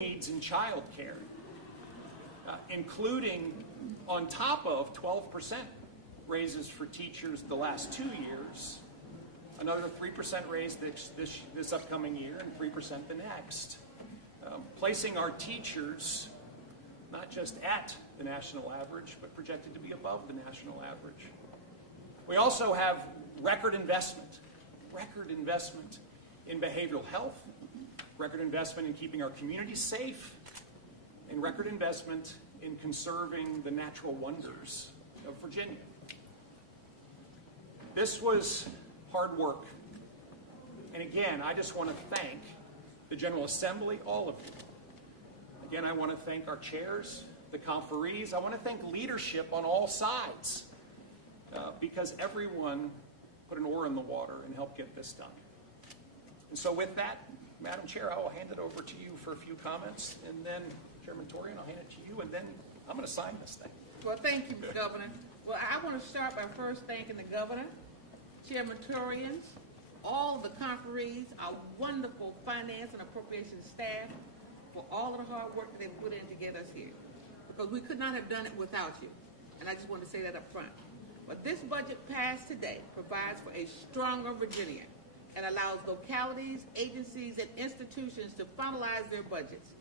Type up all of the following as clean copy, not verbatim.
needs in child care, including on top of 12% raises for teachers the last 2 years, another 3% raise this upcoming year, and 3% the next. Placing our teachers not just at the national average, but projected to be above the national average. We also have record investment in behavioral health, record investment in keeping our communities safe, and record investment in conserving the natural wonders of Virginia. This was hard work. And again, I just want to thank the General Assembly, all of you. Again, I want to thank our chairs, the conferees. I want to thank leadership on all sides because everyone put an oar in the water and helped get this done. And so with that, Madam Chair, I will hand it over to you for a few comments, and then Chairman Torian, I'll hand it to you, and then I'm going to sign this thing. Well, thank you, Mr. Governor. Well, I want to start by first thanking the Governor, Chairman Torian, all the conferees, our wonderful finance and appropriations staff, for all of the hard work that they put in to get us here. Because we could not have done it without you. And I just want to say that up front. But this budget passed today provides for a stronger Virginia and allows localities, agencies, and institutions to finalize their budgets.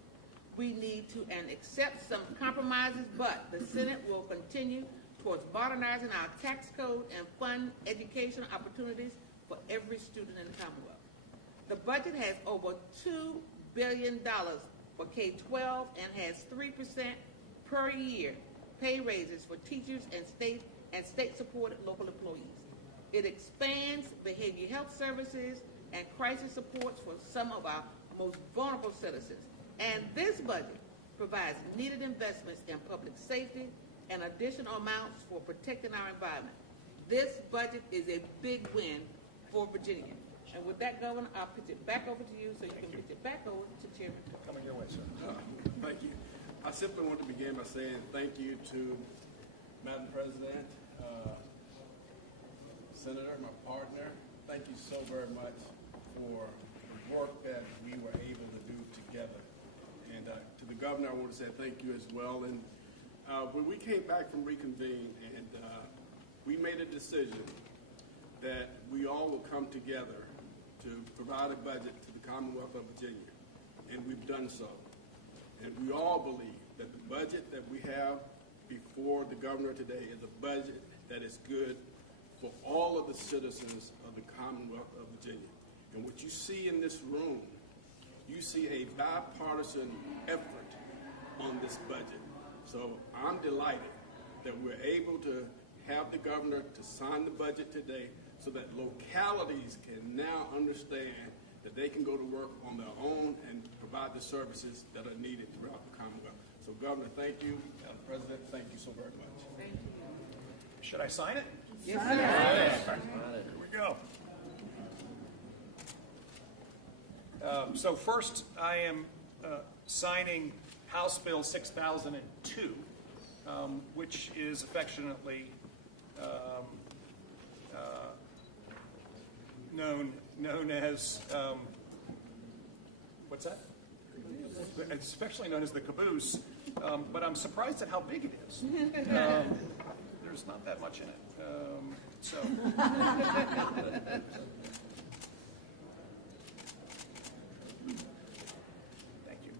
We need to and accept some compromises, but the Senate will continue towards modernizing our tax code and fund educational opportunities for every student in the Commonwealth. The budget has over $2 billion for K-12 and has 3% per year pay raises for teachers and state-supported local employees. It expands behavioral health services and crisis supports for some of our most vulnerable citizens. And this budget provides needed investments in public safety and additional amounts for protecting our environment. This budget is a big win for Virginia. And with that, Governor, I'll pitch it back over to you so you can pitch it back over to Chairman. Coming your way, sir. Thank you. I simply want to begin by saying thank you to Madam President, Senator, my partner. Thank you so very much for the work that we were able to do together. And to the Governor, I want to say thank you as well. And when we came back from reconvene, and we made a decision that we all will come together to provide a budget to the Commonwealth of Virginia, and we've done so. And we all believe that the budget that we have before the Governor today is a budget that is good for all of the citizens of the Commonwealth of Virginia. And what you see in this room, you see a bipartisan effort on this budget. So I'm delighted that we're able to have the Governor to sign the budget today so that localities can now understand that they can go to work on their own and provide the services that are needed throughout the Commonwealth. So Governor, thank you. Madam President, thank you so very much. Thank you. Should I sign it? Yes, sir. Here we go. So first, I am signing House Bill 6002, which is affectionately known as what's that? It's affectionately known as the caboose, but I'm surprised at how big it is. There's not that much in it. Thank you.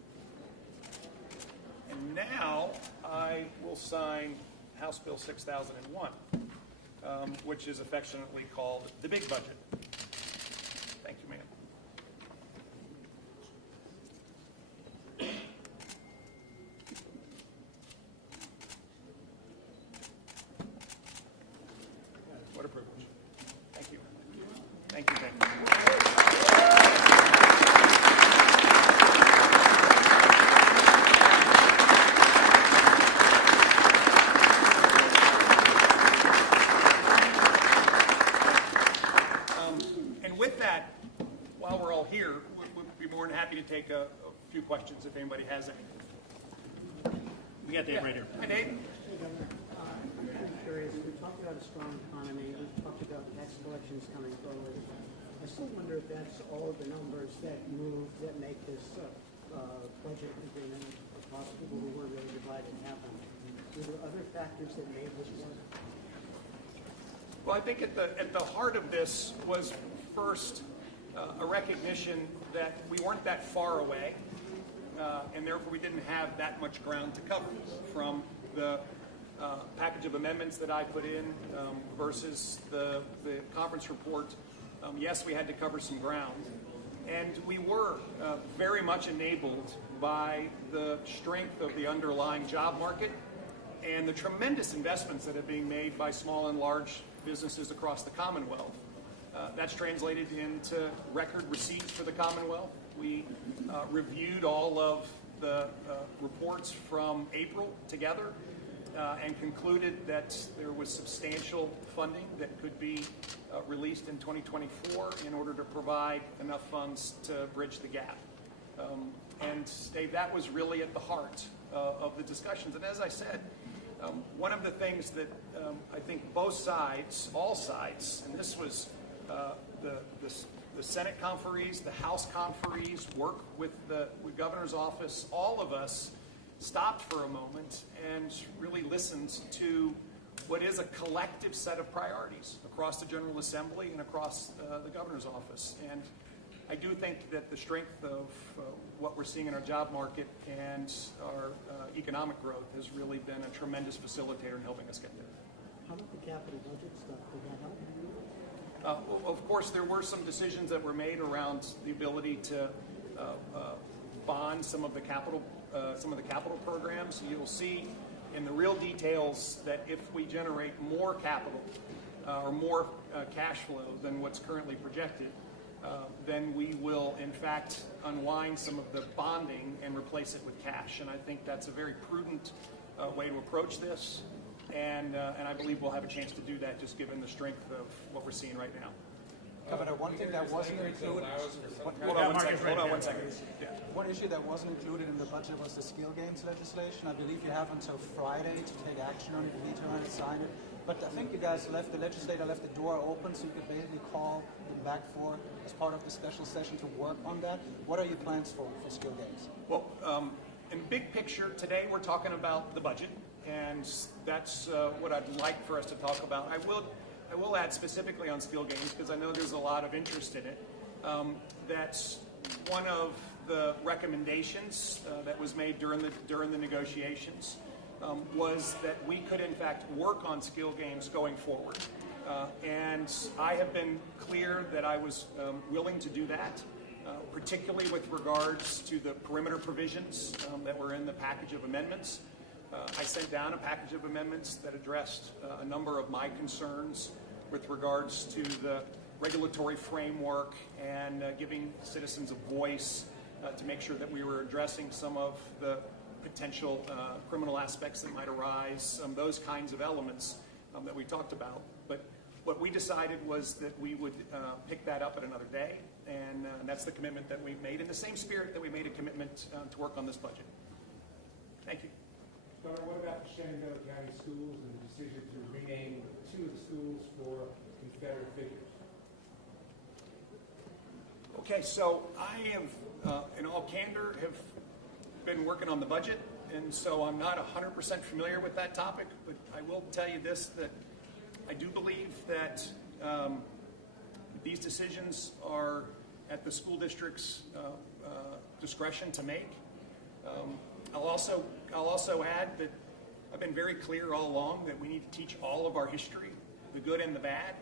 And now I will sign House Bill 6001, which is affectionately called the big budget. Thank you, ma'am. What a privilege. Thank you. Thank you, thank you. And with that, while we're all here, we'd be more than happy to take a few questions if anybody has any. We got Dave right here. Hi, Dave. Hey, Governor. I'm curious. We talked about a strong economy. We talked about tax collections coming forward. I still wonder if that's all of the numbers that move that make this budget agreement across people who were really divided and happen. Were there other factors that made this work? Well, I think at the heart of this was first a recognition that we weren't that far away, and therefore we didn't have that much ground to cover from the package of amendments that I put in versus the conference report. Yes, we had to cover some ground, and we were very much enabled by the strength of the underlying job market and the tremendous investments that are being made by small and large businesses across the Commonwealth. That's translated into record receipts for the Commonwealth. We reviewed all of the reports from April together and concluded that there was substantial funding that could be released in 2024 in order to provide enough funds to bridge the gap. And Dave, that was really at the heart of the discussions. And as I said, one of the things that I think both sides, all sides, and this was the Senate conferees, the House conferees, work with the governor's office, all of us stopped for a moment and really listened to what is a collective set of priorities across the General Assembly and across the governor's office. And I do think that the strength of what we're seeing in our job market and our economic growth has really been a tremendous facilitator in helping us get there. How about the capital budget stuff? Did that help? Well, of course, there were some decisions that were made around the ability to bond some of the capital programs. You'll see in the real details that if we generate more capital or more cash flow than what's currently projected, then we will, in fact, unwind some of the bonding and replace it with cash. And I think that's a very prudent way to approach this. And I believe we'll have a chance to do that just given the strength of what we're seeing right now. Governor, one thing that wasn't included. Hold on one second. Yeah. One issue that wasn't included in the budget was the skill games legislation. I believe you have until Friday to take action on it, veto it, and sign it. But I think you guys the legislator left the door open so you could basically call them back for as part of the special session to work on that. What are your plans for skill games? Well, in big picture, today we're talking about the budget, and that's what I'd like for us to talk about. I will add specifically on skill games because I know there's a lot of interest in it. That's one of the recommendations that was made during the negotiations was that we could in fact work on skill games going forward. And I have been clear that I was willing to do that, particularly with regards to the perimeter provisions that were in the package of amendments. I sent down a package of amendments that addressed a number of my concerns with regards to the regulatory framework and giving citizens a voice to make sure that we were addressing some of the potential criminal aspects that might arise, those kinds of elements that we talked about. But what we decided was that we would pick that up at another day, and that's the commitment that we made in the same spirit that we made a commitment to work on this budget. Thank you. Governor, what about the Shenandoah County Schools and the decision to rename two of the schools for Confederate figures? Okay, so I have, in all candor, have been working on the budget, and so I'm not 100% familiar with that topic, but I will tell you this, that I do believe that these decisions are at the school district's discretion to make. I'll also add that I've been very clear all along that we need to teach all of our history, the good and the bad.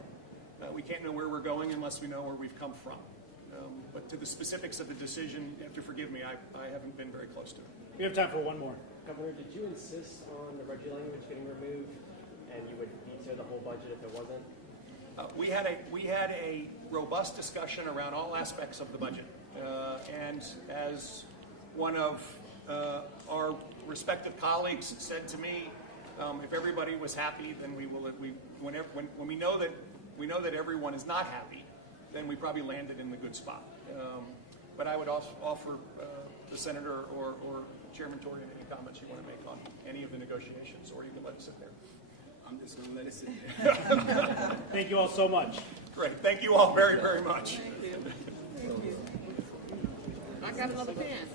We can't know where we're going unless we know where we've come from. But to the specifics of the decision, you have to forgive me, I haven't been very close to it. We have time for one more. Governor, did you insist on the Reggie language getting removed, and you would veto the whole budget if it wasn't? We had a robust discussion around all aspects of the budget, and as one of our respective colleagues said to me, if everybody was happy, then when we know that everyone is not happy, then we probably landed in the good spot. But I would also offer the senator or Chairman Torian any comments you want to make on any of the negotiations, or you can let it sit there. I'm just going to let it sit there. Thank you all so much. Great. Thank you all very, very much. Thank you. I got another pen.